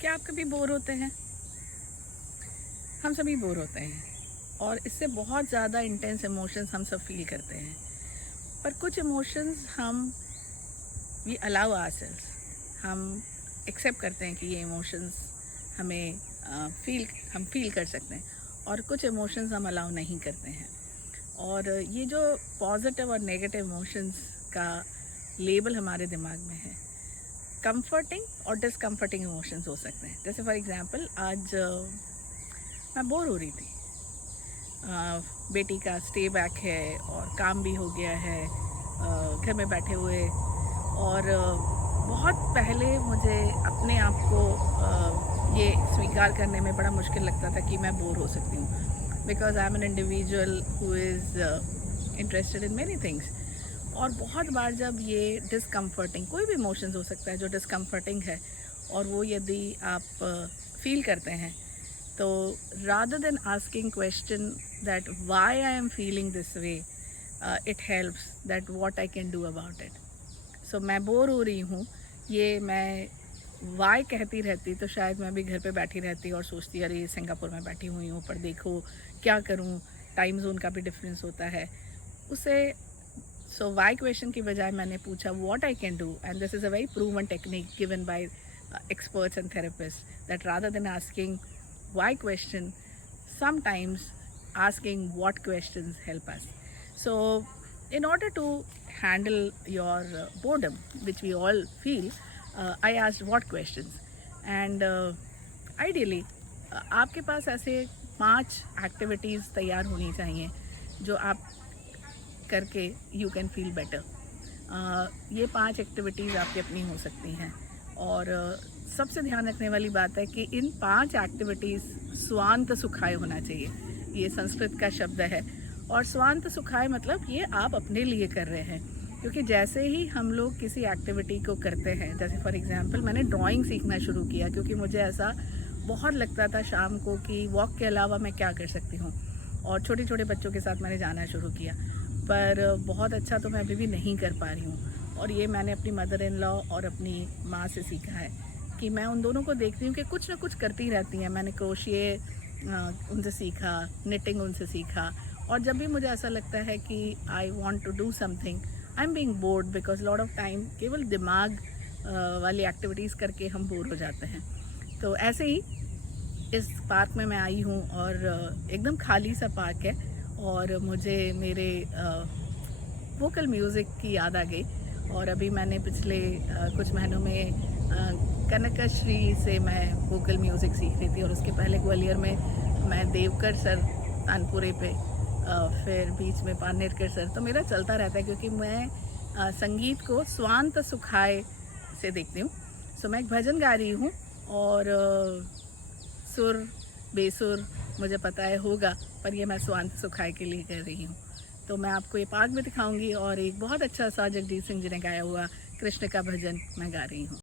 क्या आप कभी बोर होते हैं? हम सभी बोर होते हैं और इससे बहुत ज़्यादा इंटेंस इमोशंस हम सब फील करते हैं। पर कुछ इमोशंस हम वी अलाउ आवरसेल्व्स, हम एक्सेप्ट करते हैं कि ये इमोशंस हमें हम फील कर सकते हैं, और कुछ इमोशंस हम अलाउ नहीं करते हैं। और ये जो पॉजिटिव और नेगेटिव इमोशंस का लेबल हमारे दिमाग में है, कंफर्टिंग और डिसकंफर्टिंग इमोशंस हो सकते हैं। जैसे फॉर एग्जांपल, आज मैं बोर हो रही थी। बेटी का स्टे बैक है और काम भी हो गया है, घर में बैठे हुए। और बहुत पहले मुझे अपने आप को ये स्वीकार करने में बड़ा मुश्किल लगता था कि मैं बोर हो सकती हूँ, because I am an individual who is interested in many things. और बहुत बार जब ये डिसकम्फर्टिंग, कोई भी इमोशंस हो सकता है जो डिसकम्फर्टिंग है, और वो यदि आप फील करते हैं, तो rather than asking question that why I am feeling this way, it helps that what I can do about it. So मैं बोर हो रही हूँ, ये मैं why कहती रहती तो शायद मैं भी घर पे बैठी रहती और सोचती अरे सिंगापुर में बैठी हुई हूँ, पर देखो क्या करूँ, टाइम जोन का भी डिफरेंस होता है उसे। सो वाई क्वेश्चन की बजाय मैंने पूछा what I can do, and this is a very proven technique given by experts and therapists, that rather than asking why question, sometimes asking what questions help us. So in order to handle your boredom, which we all feel, I asked what questions. And ideally आपके पास ऐसे 5 activities तैयार होनी चाहिए जो आप करके you can feel better. ये 5 activities आपकी अपनी हो सकती हैं। और सबसे ध्यान रखने वाली बात है कि इन 5 एक्टिविटीज़ स्वांत सुखाय होना चाहिए। ये संस्कृत का शब्द है, और स्वांत सुखाय मतलब ये आप अपने लिए कर रहे हैं। क्योंकि जैसे ही हम लोग किसी एक्टिविटी को करते हैं, जैसे फॉर एग्जांपल मैंने ड्राइंग सीखना शुरू किया, क्योंकि मुझे ऐसा बहुत लगता था शाम को कि वॉक के अलावा मैं क्या कर सकती हूँ, और छोटे छोटे बच्चों के साथ मैंने जाना शुरू किया। पर बहुत अच्छा तो मैं अभी भी नहीं कर पा रही हूँ, और ये मैंने अपनी मदर इन लॉ और अपनी माँ से सीखा है कि मैं उन दोनों को देखती हूँ कि कुछ ना कुछ करती रहती हैं। मैंने क्रोशिये उनसे सीखा, निटिंग उनसे सीखा। और जब भी मुझे ऐसा लगता है कि I want to do something, I am being bored, because lot of time केवल दिमाग वाली एक्टिविटीज़ करके हम बोर हो जाते हैं। तो ऐसे ही इस पार्क में मैं आई हूँ, और एकदम खाली सा पार्क है, और मुझे मेरे वोकल म्यूज़िक की याद आ गई। और अभी मैंने पिछले कुछ महीनों में कनकश्री से मैं वोकल म्यूज़िक सीख रही थी, और उसके पहले ग्वालियर में मैं देवकर सर तानपुरे पे, फिर बीच में पानेरकर सर। तो मेरा चलता रहता है, क्योंकि मैं संगीत को स्वांत सुखाय से देखती हूँ। सो मैं एक भजन गा रही हूँ, और सुर बेसुर मुझे पता है होगा, पर ये मैं स्वांत सुखाय के लिए कर रही हूँ। तो मैं आपको ये पार्क भी दिखाऊंगी, और एक बहुत अच्छा सा जगजीत सिंह जी ने गाया हुआ कृष्ण का भजन मैं गा रही हूँ।